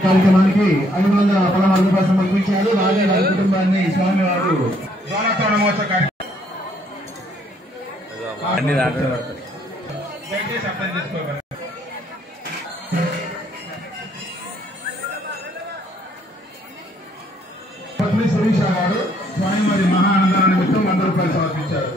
కార్యక్రమానికి 500 పదహారు రూపాయలు సమర్పించారు. రాజే వారి కుటుంబాన్ని స్వామివారు పత్ని శిరీష గారు స్వామివారి మహా అన్నదాన నిమిత్తం 100 రూపాయలు సమర్పించారు.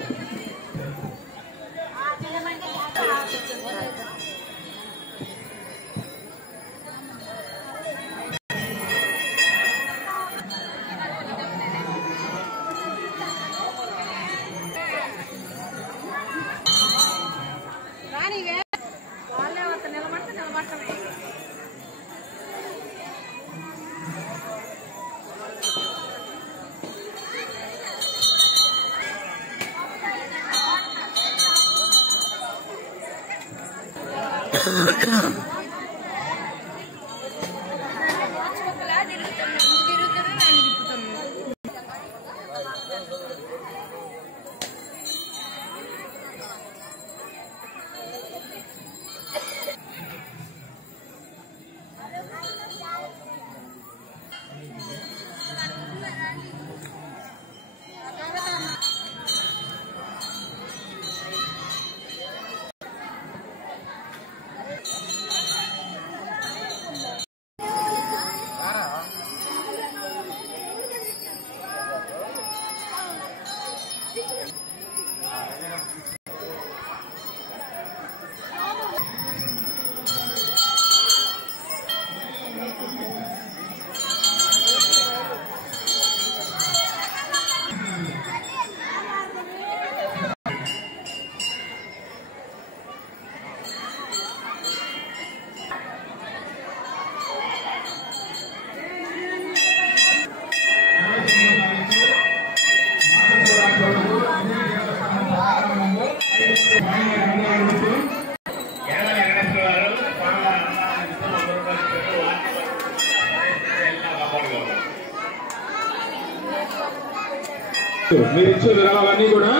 మీరు ఇచ్చే విరాళాలన్నీ కూడా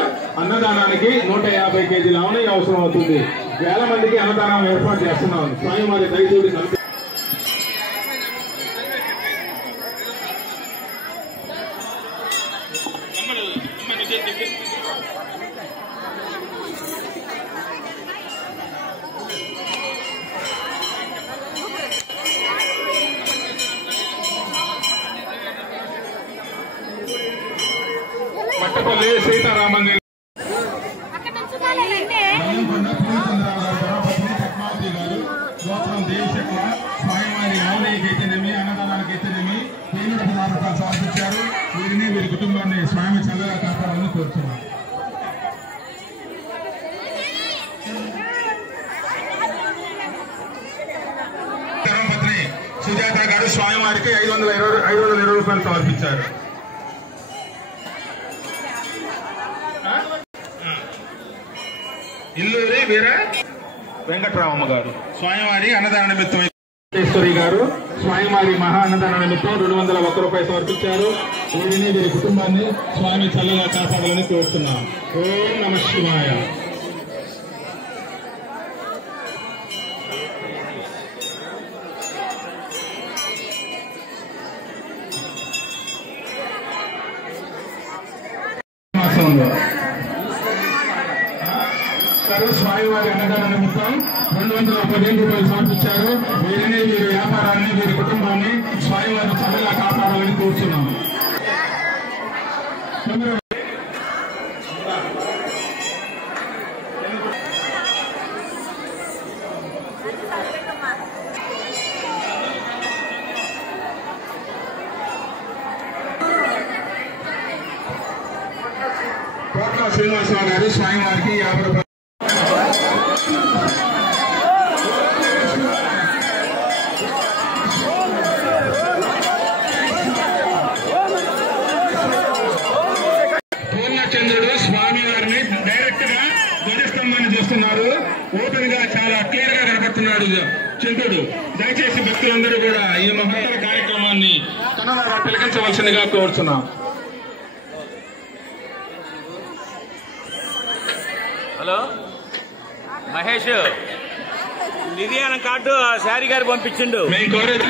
అన్నదానానికి 150 కేజీల ఆవునెయ్యి అవసరం అవుతుంది. వేల మందికి అన్నదానం ఏర్పాటు చేస్తున్నాం. స్వామివారి దయచూడి మట్టపల్లి సీతారామన్ స్వామివారి ఆవునెయ్యికి అయితేనేమి అన్నదానానికి అయితేనేమి 1016 రూపాయలు సమర్పించారు. వీరిని వీరి కుటుంబాన్ని స్వామి చల్లగా కాపాడాలని కోరుతున్నారు. ధర్మపత్ని సుజాత గారు స్వామివారికి 520 రూపాయలు సమర్పించారు. ఇల్లూరి వీర వెంకటరామమ్మ గారు స్వామివారి అన్నదాన నిమిత్తం గారు స్వామివారి మహా అన్నదాన నిమిత్తం 201 రూపాయలు సమర్పించారు. వీరిని వీరి కుటుంబాన్ని స్వామి చల్లగా కాపాడాలని కోరుతున్నాం. ఓం నమః శివాయ. స్వామివారి అన్నదాన నిమిత్తం 215 రూపాయలు సమర్పించారు. వీరిని వీరి వ్యాపారాన్ని వీరి కుటుంబాన్ని స్వామివారి చల్లగా కాపాడాలని కోరుతున్నాం. శ్రీనివాసరావు గారు స్వామివారికి 50 రూపాయలు. పూర్ణచంద్రుడు స్వామివారిని డైరెక్ట్ గా ధ్వజస్తంభాన్ని చూస్తున్నారు. ఓపెన్ గా చాలా క్లియర్ గా కనపడుతున్నాడు చంద్రుడు. దయచేసి భక్తులందరూ కూడా ఈ మహత్తర కార్యక్రమాన్ని కనులారా తిలకించవలసిందిగా కోరుతున్నాం. హలో మహేష్, నిధి అన్న కార్డు శారీ గారు పంపించిండు. మేము కోరేది